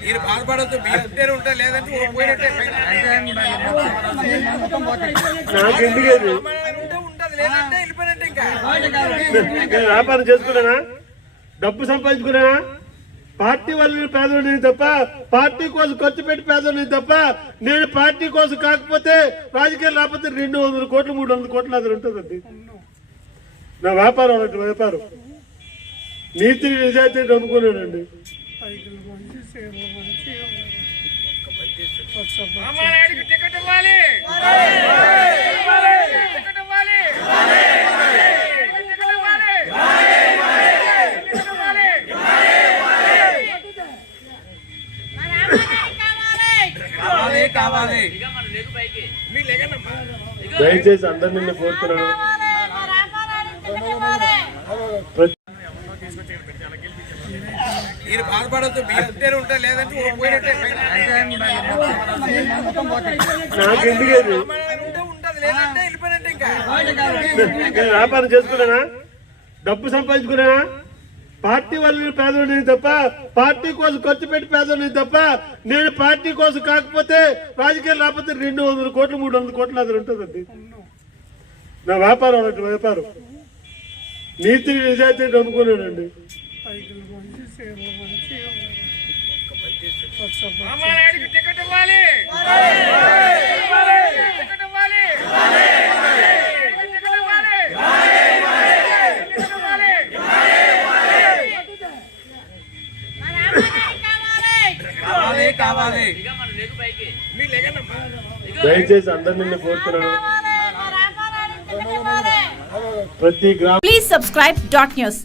మీరు బాధపడద్దు మీ ఉంటేనే ఉంటా లేదంటే పోయినట్టే ఉంటది వెళ్ళిపోయినట్టే ఇంకా. నేను వ్యాపారం చేసుకున్నానా? డబ్బు సంపాదించుకున్నానా? పార్టీ వల్ల పేదవాడిని తప్ప పార్టీ కోసం ఖర్చు పెట్టి పేదవాడిని తప్ప నేను పార్టీ కోసం కాకపోతే రాజకీయాలు రాకపోతే రెండు వందల కోట్లు మూడు వందల కోట్లు అది ఉంటుందండి. నా వ్యాపారం వ్యాపారం. నీతి నిజాయితీ నమ్ముకున్నానండి పైకులు మంచి సేవలు మంచి మీరు బాధపడద్దు మీ అంతేనే ఉంటా లేదంటే పోయినట్టే. ఉంటది లేదంటే వెళ్ళిపోయినట్టే ఇంకా వ్యాపారం చేసుకున్నానా? డబ్బు సంపాదించుకున్నానా? పార్టీ వల్ల పేదవాడిని తప్ప పార్టీ కోసం ఖర్చు పెట్టి పేదవాడిని తప్ప నేను పార్టీ కోసం కాకపోతే రాజకీయాలు రాకపోతే రెండు వందల కోట్లు మూడు వందల కోట్లు అది ఉంటుందండి. నా వ్యాపారం అలాంటి వ్యాపారం. నీతి నిజాయితీ నమ్ముకున్నానండి. పైకులు మంచి సేవలు మంచి రామానాయుడికి టికెట్ ఇవ్వాలి టికెట్ ఇవ్వాలి టికెట్ ఇవ్వాలి టికెట్ ఇవ్వాలి కావాలి కావాలి మీరు లేకనమ్మా దయచేసి అందరినీ నేను కోరుతున్నాను ప్రతి గ్రామ Please subscribe dot news.